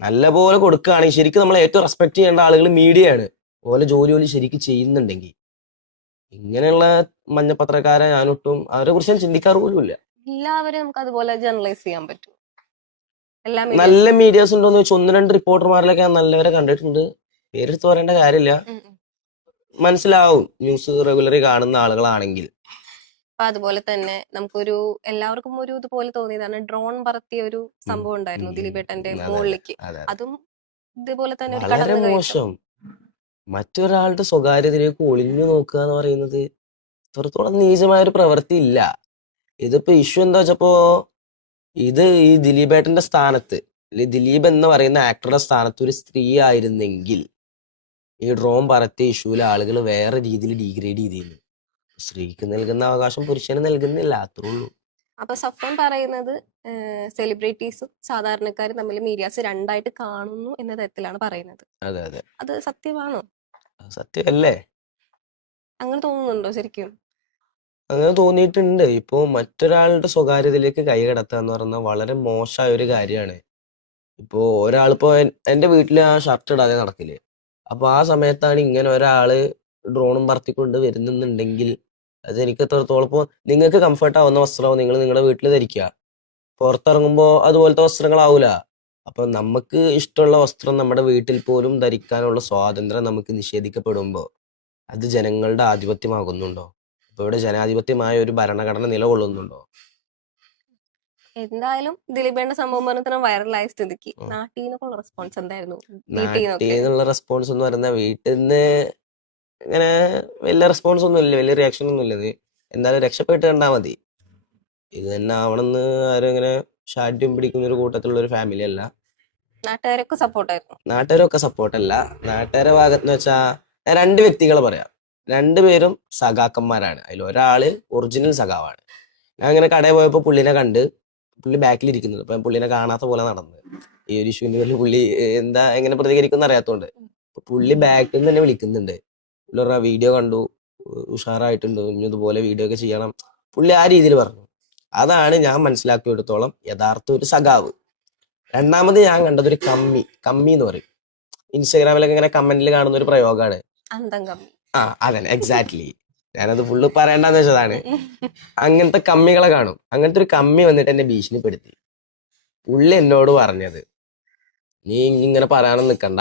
നല്ലപോലെ കൊടുക്കുകയാണെങ്കിൽ ശരിക്കും നമ്മൾ ഏറ്റവും റെസ്പെക്ട് ചെയ്യേണ്ട ആളുകൾ മീഡിയയാണ്. ഓലെ ജോലി ശരിക്കും ചെയ്യുന്നുണ്ടെങ്കിൽ. ഇങ്ങനെയുള്ള മഞ്ഞപ്പത്രക്കാരെ ഞാനൊട്ടും അവരെ കുറിച്ച് ഞാൻ ചിന്തിക്കാറ് പോലും ഇല്ല. എല്ലാവരും നമുക്ക് അതുപോലെ ജനറലൈസ് ചെയ്യാൻ പറ്റും. നല്ല മീഡിയാസ് ഉണ്ടോന്ന് വെച്ചാൽ 1-2 റിപ്പോർട്ടർമാരിലൊക്കെ ഞാൻ നല്ലവരെ കണ്ടിട്ടുണ്ട്. പേരെടുത്ത് പറയേണ്ട കാര്യമില്ല, മനസ്സിലാവും ന്യൂസ് റെഗുലറി കാണുന്ന ആളുകളാണെങ്കിൽ. അപ്പൊ അതുപോലെ തന്നെ നമുക്കൊരു എല്ലാവർക്കും ഒരു ഇതുപോലെ തോന്നിയതാണ് ഡ്രോൺ പറത്തിയ ഒരു സംഭവം ഉണ്ടായിരുന്നു ദിലീപേട്ടന്റെ മുകളിലേക്ക്. അതും ഇതുപോലെ തന്നെ ഒരു വളരെ മോശം. മറ്റൊരാളുടെ സ്വകാര്യതയിലേക്ക് ഒളിഞ്ഞു നോക്കുക എന്ന് പറയുന്നത് ഇത്രത്തോളം നീചമായ ഒരു പ്രവൃത്തി ഇല്ല. ഇതിപ്പോ ഇഷ്യൂ എന്താ വെച്ചപ്പോ ഇത് ഈ ദിലീപേട്ടന്റെ സ്ഥാനത്ത്, ദിലീപ് എന്ന് പറയുന്ന ആക്ടറുടെ സ്ഥാനത്ത് ഒരു സ്ത്രീ ആയിരുന്നെങ്കിൽ ഈ ഡ്രോൺ പറത്തിയ ഇഷ്യൂവിലെ ആളുകൾ വേറെ രീതിയിൽ ഡീഗ്രേഡ് ചെയ്തിരുന്നു. സ്ത്രീക്ക് നൽകുന്ന അവകാശം പുരുഷന് നൽകുന്നില്ല, അത്രേ ഉള്ളൂ. അപ്പൊ സഫൻ പറയുന്നത് സെലിബ്രിറ്റീസും സാധാരണക്കാരും തമ്മിൽ മീഡിയാസ് രണ്ടായിട്ട് കാണുന്നു എന്ന തരത്തിലാണ് പറയുന്നത്. അതെ അതെ, അത് സത്യമാണോ? സത്യമല്ലേ? അങ്ങനെ തോന്നുന്നുണ്ടോ ശരിക്കും? അങ്ങനെ തോന്നിയിട്ടുണ്ട്. ഇപ്പോ മറ്റൊരാളുടെ സ്വകാര്യതയിലേക്ക് കൈ കടത്തുക എന്ന് പറഞ്ഞാൽ വളരെ മോശമായ ഒരു കാര്യമാണ്. ഇപ്പോ ഒരാളിപ്പോ എന്റെ വീട്ടിൽ ആ ഷർട്ട് ഇടാതെ നടക്കില്ലേ, അപ്പൊ ആ സമയത്താണ് ഇങ്ങനെ ഒരാള് ഡ്രോണും പറത്തിക്കൊണ്ട് വരുന്നുണ്ടെങ്കിൽ അത് എനിക്ക് എത്രത്തോളം, ഇപ്പോ നിങ്ങൾക്ക് കംഫർട്ട് ആവുന്ന വസ്ത്രം നിങ്ങൾ നിങ്ങളുടെ വീട്ടിൽ ധരിക്കുക, പുറത്തിറങ്ങുമ്പോൾ അതുപോലത്തെ വസ്ത്രങ്ങളാവൂല. അപ്പൊ നമുക്ക് ഇഷ്ടമുള്ള വസ്ത്രം നമ്മുടെ വീട്ടിൽ പോലും ധരിക്കാനുള്ള സ്വാതന്ത്ര്യം നമുക്ക് നിഷേധിക്കപ്പെടുമ്പോൾ അത് ജനങ്ങളുടെ ആധിപത്യമാകുന്നുണ്ടോ? ഇപ്പൊ ഇവിടെ ജനാധിപത്യമായ ഒരു ഭരണഘടന നിലകൊള്ളുന്നുണ്ടോ? എന്തായാലും ദിലീപേണ്ട സംഭവം പറഞ്ഞ വൈറലായ സ്ഥിതിക്ക് നാട്ടിൽ നിന്നൊക്കെയുള്ള റെസ്പോൺസ് എന്തായിരുന്നു? നാട്ടിൽ നിന്നുള്ള റെസ്പോൺസ് എന്ന് പറയുന്നത് വീട്ടിൽ നിന്ന് ഇങ്ങനെ വലിയ റെസ്പോൺസ് ഒന്നും ഇല്ല, വലിയ റിയാക്ഷൻ ഒന്നും ഇല്ല. എന്തായാലും രക്ഷപ്പെട്ട് കണ്ടാൽ മതി. ഇത് തന്നെ ആവണമെന്ന് ആരും ഇങ്ങനെ ഷാഠ്യം പിടിക്കുന്ന ഒരു കൂട്ടത്തിലുള്ള ഒരു ഫാമിലി അല്ല. നാട്ടുകാരൊക്കെ സപ്പോർട്ടായിരുന്നു. നാട്ടുകാരൊക്കെ സപ്പോർട്ടല്ല. നാട്ടുകാരെ ഭാഗത്ത് എന്ന് വെച്ചാൽ 2 വ്യക്തികളെ പറയാം. 2 പേരും സഖാക്കന്മാരാണ്. അതിൽ ഒരാള് ഒറിജിനൽ സഖാവാണ്. ഞാൻ ഇങ്ങനെ കടയിൽ പോയപ്പോ പുള്ളിനെ കണ്ട്, പുള്ളി ബാക്കിലിരിക്കുന്നത്. അപ്പൊ പുള്ളിനെ കാണാത്ത പോലെ നടന്നത്. ഈ ഒരു ഇഷ്യൂവിന്റെ പേരിൽ പുള്ളി എന്താ എങ്ങനെ പ്രതികരിക്കും അറിയാത്തോണ്ട് അപ്പൊ പുള്ളി ബാക്കിൽ നിന്ന് തന്നെ വിളിക്കുന്നുണ്ട്. പുള്ളി പറഞ്ഞ വീഡിയോ കണ്ടു, ഉഷാറായിട്ടുണ്ട്, ഇനി ഇതുപോലെ വീഡിയോ ഒക്കെ ചെയ്യണം. പുള്ളി ആ രീതിയിൽ പറഞ്ഞു. അതാണ് ഞാൻ മനസ്സിലാക്കിയെടുത്തോളം യഥാർത്ഥ ഒരു സഖാവ്. രണ്ടാമത് ഞാൻ കണ്ടത് ഒരു കമ്മി എന്ന് പറയും. ഇൻസ്റ്റാഗ്രാമിലൊക്കെ ഇങ്ങനെ കമന്റിൽ കാണുന്ന ഒരു പ്രയോഗമാണ്. അതെ, എക്സാക്ട്ലി. ഞാനത് ഫുള്ള് പറയണ്ടെന്ന് വെച്ചതാണ്. അങ്ങനത്തെ കമ്മികളെ കാണും. അങ്ങനത്തെ ഒരു കമ്മി വന്നിട്ട് എന്നെ ഭീഷണിപ്പെടുത്തി. പുള്ളി എന്നോട് പറഞ്ഞത്, നീ ഇങ്ങനെ പറയാനും നിക്കണ്ട,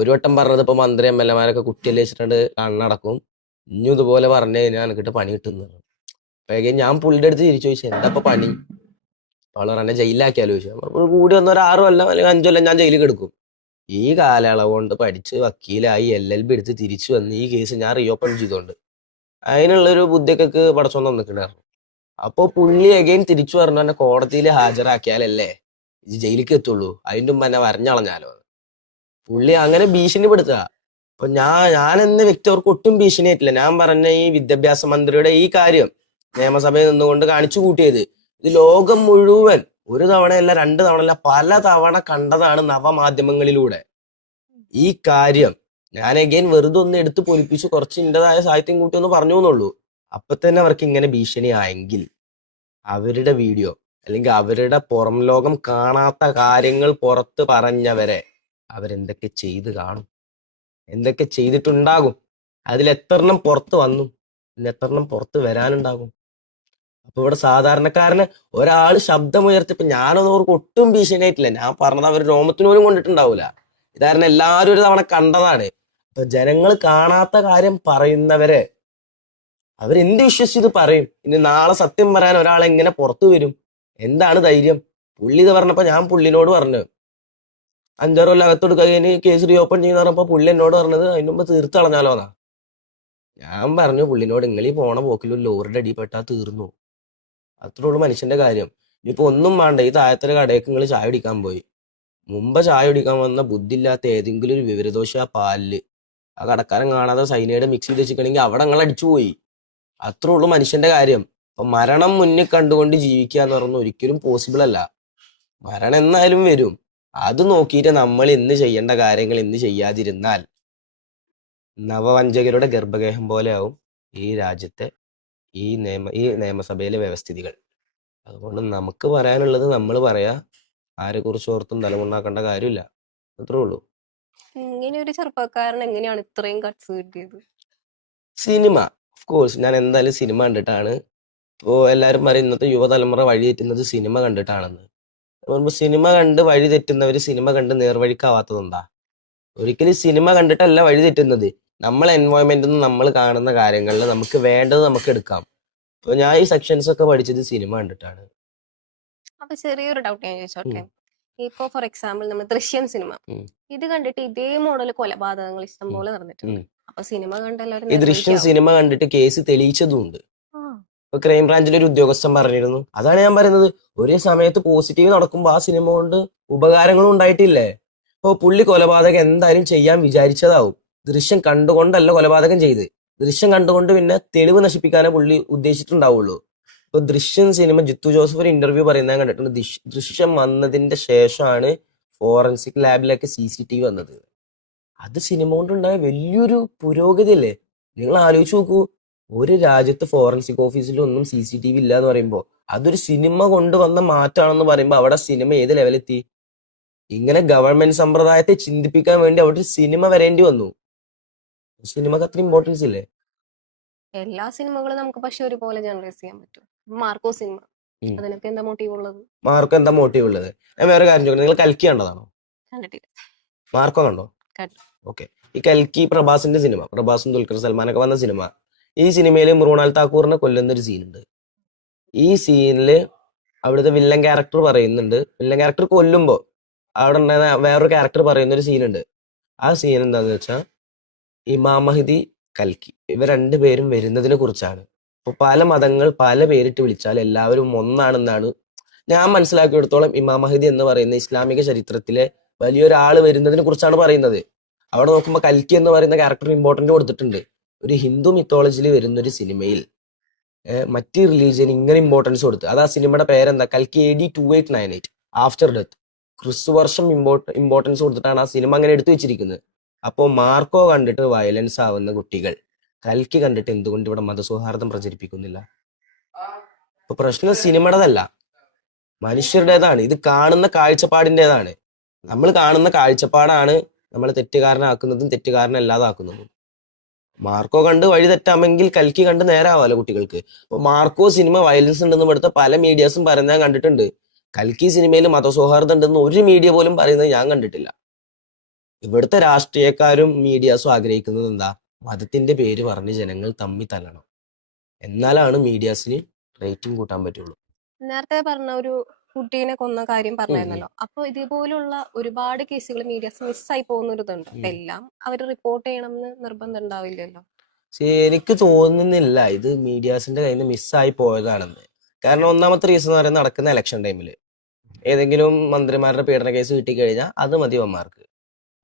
ഒരു വട്ടം പറഞ്ഞത് ഇപ്പൊ മന്ത്രി എം എൽ എമാരൊക്കെ കുട്ടിയല്ലേ വെച്ചിട്ടുണ്ട് കണ്ണടക്കും, ഇനി ഇതുപോലെ പറഞ്ഞു കഴിഞ്ഞാൽ എനിക്കിട്ട് പണി കിട്ടുന്നു. അപ്പൊ ഞാൻ പുള്ളിയുടെ അടുത്ത് തിരിച്ചു ചോദിച്ചു, എന്താ ഇപ്പൊ പണി? അവള് പറഞ്ഞ ജയിലിലാക്കിയാലോ ചോദിച്ചു. കൂടി വന്ന ഒരു 6 കൊല്ലം അല്ലെങ്കിൽ 5 കൊല്ലം ഞാൻ ജയിലിൽ കിടക്കും. ഈ കാലയളവ് കൊണ്ട് പഠിച്ച് വക്കീലായി LLB എടുത്ത് തിരിച്ചു വന്ന് ഈ കേസ് ഞാൻ റീഓപ്പൺ ചെയ്തോണ്ട് അതിനുള്ളൊരു ബുദ്ധിയൊക്കെ പടച്ചോന്ന് തന്നിട്ടുണ്ടായിരുന്നു. അപ്പൊ പുള്ളി അഗൈൻ തിരിച്ചു പറഞ്ഞു, എന്നെ കോടതിയിൽ ഹാജരാക്കിയാലല്ലേ ഇത് ജയിലിലേക്ക് എത്തുള്ളൂ, അതിന്റെ മുമ്പ് എന്നെ വരഞ്ഞളഞ്ഞാലോ. പുള്ളി അങ്ങനെ ഭീഷണിപ്പെടുത്തുക. അപ്പൊ ഞാൻ എന്ന വ്യക്തി അവർക്ക് ഒട്ടും ഭീഷണിയായിട്ടില്ല. ഞാൻ പറഞ്ഞ ഈ വിദ്യാഭ്യാസ മന്ത്രിയുടെ ഈ കാര്യം നിയമസഭയിൽ നിന്നുകൊണ്ട് കാണിച്ചു കൂട്ടിയത് ഇത് ലോകം മുഴുവൻ 1 തവണയല്ല 2 തവണയല്ല പല തവണ കണ്ടതാണ് നവമാധ്യമങ്ങളിലൂടെ. ഈ കാര്യം ഞാൻ അഗൈൻ വെറുതെ ഒന്ന് എടുത്ത് പൊലിപ്പിച്ച് കുറച്ച് ഇന്റേതായ സാഹിത്യം കൂട്ടി ഒന്ന് പറഞ്ഞു എന്നുള്ളൂ. അപ്പൊ തന്നെ അവർക്ക് ഇങ്ങനെ ഭീഷണിയായെങ്കിൽ അവരുടെ വീഡിയോ അല്ലെങ്കിൽ അവരുടെ പുറം ലോകം കാണാത്ത കാര്യങ്ങൾ പുറത്ത് പറഞ്ഞവരെ അവരെന്തൊക്കെ ചെയ്ത് കാണും, എന്തൊക്കെ ചെയ്തിട്ടുണ്ടാകും, അതിലെത്രണ്ണം പുറത്ത് വന്നു, എത്രണ്ണം പുറത്ത് വരാനുണ്ടാകും. അപ്പൊ ഇവിടെ സാധാരണക്കാരന് ഒരാൾ ശബ്ദമുയർത്തി, ഇപ്പൊ ഞാനൊന്നും അവർക്ക് ഒട്ടും ഭീഷണിയായിട്ടില്ല. ഞാൻ പറഞ്ഞത് അവർ രോമത്തിനോരും കൊണ്ടിട്ടുണ്ടാവൂല. ഇതായിരുന്നു എല്ലാവരും ഒരു തവണ കണ്ടതാണ്. അപ്പൊ ജനങ്ങൾ കാണാത്ത കാര്യം പറയുന്നവരെ അവരെന്ത് വിശ്വസിച്ചത് പറയും? ഇനി നാളെ സത്യം പറയാൻ ഒരാൾ എങ്ങനെ പുറത്തു വരും? എന്താണ് ധൈര്യം? പുള്ളി ഇത് പറഞ്ഞപ്പോ ഞാൻ പുള്ളിനോട് പറഞ്ഞു 5-6 കൊല്ലം അകത്തെടുക്കുക, കഴിഞ്ഞ് കേസ് റീഓപ്പൺ ചെയ്യുന്ന പറഞ്ഞപ്പോ പുള്ളി എന്നോട് പറഞ്ഞത് അതിന് മുമ്പ് തീർത്ത് കളഞ്ഞാലോന്നാ. ഞാൻ പറഞ്ഞു പുള്ളിനോട്, നിങ്ങൾ ഈ പോണ പോക്കിൽ ഒരു ലോറിയുടെ അടിപ്പെട്ടാ തീർന്നു. അത്രേ ഉള്ളൂ മനുഷ്യന്റെ കാര്യം. ഇനിയിപ്പോ ഒന്നും വേണ്ട, ഈ താഴത്തൊരു കടയ്ക്ക് നിങ്ങൾ ചായ കുടിക്കാൻ പോയി, മുമ്പ് ചായ കുടിക്കാൻ വന്ന ബുദ്ധിയില്ലാത്ത ഏതെങ്കിലും ഒരു വിവരദോഷ ആ പാലില് ആ കടക്കാരൻ കാണാതെ സൈനൈഡ് മിക്സ് ചെയ്ത് വെച്ചിട്ടുണ്ടെങ്കിൽ അവിടെ നിങ്ങൾ അടിച്ചുപോയി. അത്രേ ഉള്ളൂ മനുഷ്യന്റെ കാര്യം. അപ്പൊ മരണം മുന്നിൽ കണ്ടുകൊണ്ട് ജീവിക്കുക എന്ന് പറഞ്ഞാൽ ഒരിക്കലും പോസിബിൾ അല്ല. മരണം എന്നാലും വരും. അത് നോക്കിയിട്ട് നമ്മൾ ഇന്ന് ചെയ്യേണ്ട കാര്യങ്ങൾ ഇന്ന് ചെയ്യാതിരുന്നാൽ നവവഞ്ചകരുടെ ഗർഭഗേഹം പോലെ ആവും ഈ രാജ്യത്തെ ഈ നിയമസഭയിലെ വ്യവസ്ഥിതികൾ. അതുകൊണ്ട് നമുക്ക് പറയാനുള്ളത് നമ്മൾ പറയാ, ആരെ കുറിച്ച് ഓർത്തും തലമുണ്ടാക്കേണ്ട കാര്യമില്ല. അത്രേ ഉള്ളൂ. ഇങ്ങനെ ഒരു ചെറുപ്പക്കാരൻ എങ്ങനെയാണ് ഇത്രയും കട്ട്സ് കിട്ടിയത്? സിനിമ, ഓഫ് കോഴ്സ് ഞാൻ എന്തായാലും സിനിമ കണ്ടിട്ടാണ്. ഇപ്പോ എല്ലാവരും പറയും ഇന്നത്തെ യുവതലമുറ വഴി തെറ്റുന്നത് സിനിമ കണ്ടിട്ടാണെന്ന്. സിനിമ കണ്ട് വഴി തെറ്റുന്നവര് സിനിമ കണ്ട് നേർവഴിക്കാവാത്തതുണ്ടാ? ഒരിക്കലും സിനിമ കണ്ടിട്ടല്ല വഴി തെറ്റുന്നത്. നമ്മളെ എൻവയോൺമെന്റിൽ നിന്ന് നമ്മൾ കാണുന്ന കാര്യങ്ങളിൽ നമുക്ക് വേണ്ടത് നമുക്ക് എടുക്കാം. ഇപ്പൊ ഞാൻ ഈ സെക്ഷൻസ് ഒക്കെ പഠിച്ചത് സിനിമ കണ്ടിട്ടാണ്. അപ്പൊ ചെറിയൊരു ഡൗട്ട് ഞാൻ ചോദിച്ചോട്ടെ. ഇപ്പൊ ഫോർ എക്സാമ്പിൾ നമ്മൾ ദൃശ്യം സിനിമ ഇത് കണ്ടിട്ട് ഇതേ മോഡൽ കൊലപാതകങ്ങൾ ഇഷ്ടംപോലെ നടന്നിട്ടുണ്ട്. അപ്പൊ സിനിമ കണ്ടെല്ലാവരും ഈ ദൃശ്യം സിനിമ കണ്ടിട്ട് കേസ് തെളിയിച്ചതുണ്ട്. ഇപ്പൊ ക്രൈംബ്രാഞ്ചിലെ ഒരു ഉദ്യോഗസ്ഥൻ പറഞ്ഞിരുന്നു. അതാണ് ഞാൻ പറയുന്നത്, ഒരേ സമയത്ത് പോസിറ്റീവ് നടക്കുമ്പോ ആ സിനിമ കൊണ്ട് ഉപകാരങ്ങളും ഉണ്ടായിട്ടില്ലേ? ഇപ്പൊ പുള്ളി കൊലപാതകം എന്തായാലും ചെയ്യാൻ വിചാരിച്ചതാവും. ദൃശ്യം കണ്ടുകൊണ്ടല്ല കൊലപാതകം ചെയ്ത്, ദൃശ്യം കണ്ടുകൊണ്ട് പിന്നെ തെളിവ് നശിപ്പിക്കാനേ പുള്ളി ഉദ്ദേശിച്ചിട്ടുണ്ടാവുള്ളൂ. ഇപ്പൊ ദൃശ്യം സിനിമ ജിത്തു ജോസഫ് ഒരു ഇന്റർവ്യൂ പറയുന്നത് കണ്ടിട്ടുണ്ട്. ദൃശ്യം വന്നതിന്റെ ശേഷമാണ് ഫോറൻസിക് ലാബിലൊക്കെ CCTV വന്നത്. അത് സിനിമ കൊണ്ടുണ്ടായ വലിയൊരു പുരോഗതി അല്ലേ? നിങ്ങൾ ആലോചിച്ച് നോക്കൂ, ഒരു രാജ്യത്ത് ഫോറൻസിക് ഓഫീസിലൊന്നും CCTV ഇല്ല എന്ന് പറയുമ്പോൾ അതൊരു സിനിമ കൊണ്ടുവന്ന മാറ്റമാണെന്ന് പറയുമ്പോൾ അവിടെ സിനിമ ഏത് ലെവലെത്തി? ഇങ്ങനെ ഗവൺമെന്റ് സമ്പ്രദായത്തെ ചിന്തിപ്പിക്കാൻ വേണ്ടി അവിടെ ഒരു സിനിമ വരേണ്ടി വന്നു. സിനിമക്ക് അത്ര ഇമ്പോർട്ടൻസ് ഇല്ലേ? എല്ലാ സിനിമകളും നമുക്ക് പക്ഷെ ഒരുപോലെ ജനറേറ്റ് ചെയ്യാൻ പറ്റും. മാർക്കോ സിനിമ, അതിനൊക്കെ എന്താ മോട്ടീവ് ഉള്ളത്? മാർക്കോ എന്താ മോട്ടീവ് ഉള്ളത്? ഞാൻ വേറെ കാര്യം ചോദിക്കുന്നത്, നിങ്ങൾ കൽക്കി കണ്ടതാണോ? കണ്ടിട്ടില്ല. മാർക്കോ കണ്ടോ? ഓക്കെ. ഈ കൽക്കി പ്രഭാസിന്റെ സിനിമ, പ്രഭാസും ദുൽഖർ സൽമാനൊക്കെ വന്ന സിനിമ. ഈ സിനിമയിൽ മൃണാൽ താക്കൂറിനെ കൊല്ലുന്ന ഒരു സീനുണ്ട്. ഈ സീനില് അവിടുത്തെ വില്ലൻ ക്യാരക്ടർ പറയുന്നുണ്ട്. വില്ലൻ ക്യാരക്ടർ കൊല്ലുമ്പോ അവിടെ ഉണ്ടായ വേറൊരു ക്യാരക്ടർ പറയുന്ന ഒരു സീനുണ്ട്. ആ സീൻ എന്താന്ന് വെച്ചാൽ ഇമാം മഹ്ദി, കൽക്കി ഇവർ 2 പേരും വരുന്നതിനെ കുറിച്ചാണ്. അപ്പൊ പല മതങ്ങൾ പല പേരിട്ട് വിളിച്ചാൽ എല്ലാവരും ഒന്നാണെന്നാണ് ഞാൻ മനസ്സിലാക്കിയെടുത്തോളം. ഇമാം മഹ്ദി എന്ന് പറയുന്ന ഇസ്ലാമിക ചരിത്രത്തിലെ വലിയൊരാള് വരുന്നതിനെ കുറിച്ചാണ് പറയുന്നത്. അവിടെ നോക്കുമ്പോൾ കൽക്കി എന്ന് പറയുന്ന ക്യാരക്ടർ ഇമ്പോർട്ടന്റ് കൊടുത്തിട്ടുണ്ട്. ഒരു ഹിന്ദു മിത്തോളജിയിൽ വരുന്ന ഒരു സിനിമയിൽ മറ്റ് റിലീജിയൻ ഇങ്ങനെ ഇമ്പോർട്ടൻസ് കൊടുത്ത്. അത് ആ സിനിമയുടെ പേരെന്താ, കൽക്കി AD 2898 ആഫ്റ്റർ ഡെത്ത്. ക്രിസ്തുവർഷം ഇമ്പോർട്ടൻസ് കൊടുത്തിട്ടാണ് ആ സിനിമ അങ്ങനെ എടുത്തു വെച്ചിരിക്കുന്നത്. അപ്പോൾ മാർക്കോ കണ്ടിട്ട് വയലൻസ് ആവുന്ന കുട്ടികൾ കൽക്കി കണ്ടിട്ട് എന്തുകൊണ്ട് ഇവിടെ മതസൗഹാർദ്ദം പ്രചരിപ്പിക്കുന്നില്ല? ഇപ്പൊ പ്രശ്നം സിനിമയുടേതല്ല, മനുഷ്യരുടേതാണ്. ഇത് കാണുന്ന കാഴ്ചപ്പാടിൻ്റെതാണ്. നമ്മൾ കാണുന്ന കാഴ്ചപ്പാടാണ് നമ്മൾ തെറ്റുകാരനാക്കുന്നതും തെറ്റുകാരനല്ലാതാക്കുന്നതും. മാർക്കോ കണ്ട് വഴി തെറ്റാമെങ്കിൽ കൽക്കി കണ്ട് നേരാവാലോ കുട്ടികൾക്ക്. അപ്പൊ മാർക്കോ സിനിമ വയലൻസ് ഉണ്ടെന്ന് ഇവിടുത്തെ പല മീഡിയാസും പറയുന്നത് ഞാൻ കണ്ടിട്ടുണ്ട്. കൽക്കി സിനിമയിൽ മതസൗഹാർദ്ദം ഉണ്ടെന്ന് ഒരു മീഡിയ പോലും പറയുന്നത് ഞാൻ കണ്ടിട്ടില്ല. ഇവിടുത്തെ രാഷ്ട്രീയക്കാരും മീഡിയാസും ആഗ്രഹിക്കുന്നത് എന്താ, മതത്തിന്റെ പേര് പറഞ്ഞ് ജനങ്ങൾ തമ്മി തല്ലണം. എന്നാലാണ് മീഡിയാസിന് റേറ്റിംഗ് കൂട്ടാൻ പറ്റുള്ളൂ. നേരത്തെ പറഞ്ഞ ഒരു കുട്ടീനെ കൊന്ന കാര്യം പറഞ്ഞായിരുന്നല്ലോ. അപ്പൊ ഇതുപോലുള്ള ഒരുപാട് കേസുകൾ മീഡിയാസ് മിസ്സായി പോകുന്ന ഒരു ഇതുണ്ട്. അപ്പൊ എല്ലാം അവർ റിപ്പോർട്ട് ചെയ്യണം എന്ന് നിർബന്ധം ഉണ്ടാവില്ലല്ലോ. എനിക്ക് തോന്നുന്നില്ല ഇത് മീഡിയാസിന്റെ കയ്യിൽ നിന്ന് മിസ്സായി പോയതാണെന്ന്. കാരണം ഒന്നാമത്തെ റീസൺ എന്ന് പറയുന്നത് നടക്കുന്ന ഇലക്ഷൻ ടൈമിൽ ഏതെങ്കിലും മന്ത്രിമാരുടെ പീഡന കേസ് കിട്ടിക്കഴിഞ്ഞാൽ അത് മതി അവന്മാർക്ക്.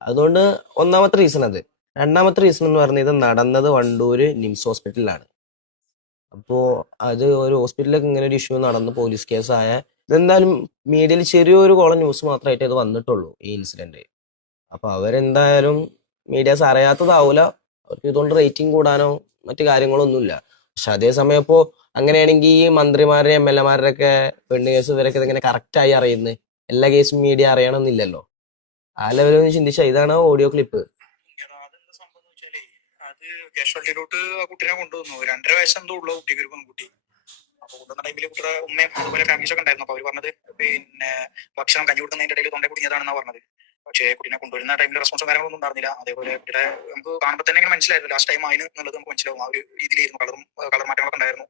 അതുകൊണ്ട് ഒന്നാമത്തെ റീസൺ അത്. രണ്ടാമത്തെ റീസൺ എന്ന് പറഞ്ഞാൽ ഇത് നടന്നത് വണ്ടൂര് നിംസ് ഹോസ്പിറ്റലിലാണ്. അപ്പോ അത് ഒരു ഹോസ്പിറ്റലിലൊക്കെ ഇങ്ങനെ ഒരു ഇഷ്യൂ നടന്ന് പോലീസ് കേസായ ഇതെന്തായാലും മീഡിയയിൽ ചെറിയൊരു കോളം ന്യൂസ് മാത്രമായിട്ട് ഇത് വന്നിട്ടുള്ളൂ ഈ ഇൻസിഡന്റ്. അപ്പൊ അവരെന്തായാലും മീഡിയാസ് അറിയാത്തതാവൂല, അവർക്ക് ഇതുകൊണ്ട് റേറ്റിംഗ് കൂടാനോ മറ്റു കാര്യങ്ങളൊന്നുമില്ല. പക്ഷെ അതേസമയം ഇപ്പോ അങ്ങനെയാണെങ്കിൽ ഈ മന്ത്രിമാരുടെ MLA ഒക്കെ പെണ്ണ് കേസ് ഇവരൊക്കെ ഇങ്ങനെ കറക്റ്റായി അറിയുന്നത് എല്ലാ കേസും മീഡിയ അറിയണമെന്നില്ലല്ലോ. ആ ലെവലൊന്ന് ചിന്തിച്ചാൽ ഇതാണ് ഓഡിയോ ക്ലിപ്പ്. കാഷ്വാലിറ്റിയിലോട്ട് ആ കുട്ടീനെ കൊണ്ടുവന്നു. 2.5 വയസ്സെന്തോ ഉള്ള കുട്ടിക്ക്, ഒരു പെൺകുട്ടി. അപ്പൊ കൊണ്ടുവന്ന ടൈമിൽ കുട്ടിയുടെ ഉമ്മയും അതുപോലെ ഫാമിലീസ് ഒക്കെ ഉണ്ടായിരുന്നു. അപ്പൊ അവർ പറഞ്ഞത് പിന്നെ ഭക്ഷണം കഞ്ഞി കൊടുക്കുന്നതിന്റെ ഇടയിൽ തൊണ്ട കുടുങ്ങിയതാണെന്നാ പറഞ്ഞത്. പക്ഷേ കുട്ടീനെ കൊണ്ടുവരുന്ന ടൈമിൽ റെസ്പോൺസും കാര്യങ്ങളൊന്നും ഉണ്ടായിരുന്നില്ല. അതേപോലെ കുട്ടിയുടെ നമുക്ക് കാണുമ്പോൾ തന്നെ ഇങ്ങനെ മനസ്സിലായിരുന്നു ലാസ്റ്റ് ടൈം ആയിരുന്നു എന്നുള്ളത് നമുക്ക് മനസ്സിലാവും. ആ ഒരു രീതിയിലായിരുന്നു, കളർ മാറ്റങ്ങളൊക്കെ ഉണ്ടായിരുന്നു.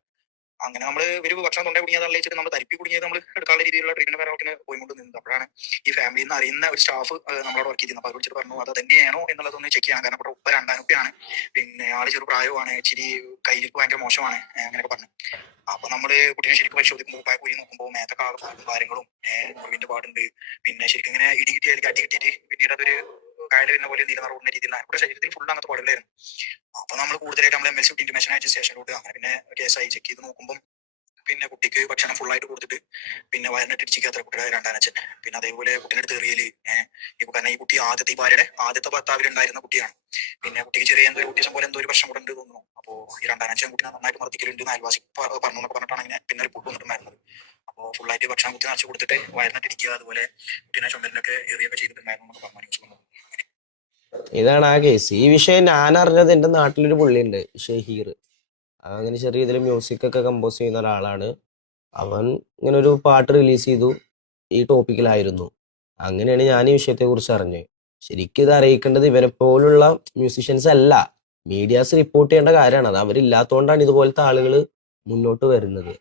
അങ്ങനെ നമ്മൾ ഒരു ഭക്ഷണം തൊണ്ട കുടുങ്ങിയതെന്ന് വെച്ചിട്ട് നമ്മൾ തരിപ്പി കുടുങ്ങിയത് നമ്മൾ എടുക്കാനുള്ള രീതിയിലുള്ള ട്രീറ്റ്മെന്റ് കാര്യങ്ങളൊക്കെ പോയിക്കൊണ്ട് നിന്നത്. അപ്പോഴാണ് ഈ ഫാമിലിയിൽ നിന്ന് അറിയുന്ന ഒരു സ്റ്റാഫ് നമ്മളോട് വർക്ക് ചെയ്തിരുന്നത്. അപ്പോൾ അവർ വിളിച്ചിട്ട് പറഞ്ഞു അത് തന്നെയാണോ എന്നുള്ളതൊന്ന് ചെക്ക് ചെയ്യാൻ. കാരണം ഇവിടെ ഉപ്പ 2 ഉപ്പയാണ്, പിന്നെ ആള് ചെറു പ്രായമാണ്, ഇച്ചിരി കയ്യിലേക്ക് ഭയങ്കര മോശമാണ്, അങ്ങനെയൊക്കെ പറഞ്ഞു. അപ്പൊ നമ്മള് കുട്ടീനെ ശരിക്കും പരിശോധിക്കുമ്പോൾ ഉപ്പായ കുഴി നോക്കുമ്പോൾ മേത്തൊക്കെ ആകെ പാടും കാര്യങ്ങളും മുറിവിന്റെ പാടുണ്ട്. പിന്നെ ശരിക്കും ഇങ്ങനെ ഇടി കിട്ടിയാൽ അടി കിട്ടിയിട്ട് പിന്നീട് അതൊരു കായൽ വരുന്ന പോലെ നീല നിറവുന്ന രീതിയിലാണ് ഇവിടെ ശരീരത്തിൽ ഫുൾ അങ്ങനത്തെ പാടുകളായിരുന്നു. അപ്പൊ നമ്മൾ കൂടുതലായിട്ട് നമ്മൾ MLC ഇന്റിമേഷൻ അയച്ച സ്റ്റേഷനിലോട്ട് അങ്ങനെ പിന്നെ കേസായി ചെക്ക് ചെയ്ത് നോക്കുമ്പോൾ പിന്നെ കുട്ടിക്ക് ഭക്ഷണം ഫുള്ളായിട്ട് കൊടുത്തിട്ട് പിന്നെ വയറിനിട്ട് ഇടിച്ചിക്കാത്ത കുട്ടിയുടെ 2ാം അച്ഛൻ. പിന്നെ അതേപോലെ കുട്ടീനെ അടുത്ത് എറിയല്. കാരണം ഈ കുട്ടി ആദ്യത്തെ ഈ ഭാര്യയുടെ ആദ്യത്തെ ഭർത്താവിൽ ഉണ്ടായിരുന്ന കുട്ടിയാണ്. പിന്നെ കുട്ടിക്ക് ചെറിയ എന്തോ ഒരു കുട്ടിസം പോലെ എന്തോ ഒരു പ്രശ്നം കൂടെ ഉണ്ട് തോന്നുന്നു. അപ്പോ ഈ 2ാം അച്ഛൻ കുട്ടിനെ നന്നായിട്ട് മർദ്ദിക്കലുണ്ട് അയൽവാസി പറഞ്ഞു എന്നൊക്കെ പറഞ്ഞിട്ടാണ് ഇങ്ങനെ പിന്നെ റിപ്പോർട്ട് വന്നിട്ടുണ്ടായിരുന്നത്. അപ്പോൾ ഫുള്ളായിട്ട് ഭക്ഷണം കുത്തി നിറച്ച് കൊടുത്തിട്ട് വയറിനിട്ട് ഇടിക്കുക, അതുപോലെ കുട്ടീനെ ചുമലിനൊക്കെ എറിയൊക്കെ ചെയ്തിട്ടുണ്ടായിരുന്നു എന്നൊക്കെ പറഞ്ഞു ന്യൂസ് വന്നത്. ഇതാണ് ആ കേസ്. ഈ വിഷയം ഞാൻ അറിഞ്ഞത് എൻ്റെ നാട്ടിലൊരു പുള്ളിയുണ്ട്, ഷഹീർ. അങ്ങനെ ചെറിയ ഇതിൽ മ്യൂസിക് ഒക്കെ കമ്പോസ് ചെയ്യുന്ന ഒരാളാണ്. അവൻ ഇങ്ങനെ ഒരു പാട്ട് റിലീസ് ചെയ്തു, ഈ ടോപ്പിക്കിലായിരുന്നു. അങ്ങനെയാണ് ഞാൻ ഈ വിഷയത്തെ കുറിച്ച് അറിഞ്ഞത്. ശരിക്കും ഇത് അറിയിക്കേണ്ടത് ഇവരെ പോലുള്ള മ്യൂസീഷ്യൻസ് അല്ല, മീഡിയാസ് റിപ്പോർട്ട് ചെയ്യേണ്ട കാര്യമാണ്. അത് അവരില്ലാത്തതുകൊണ്ടാണ് ഇതുപോലത്തെ ആളുകൾ മുന്നോട്ട് വരുന്നത്.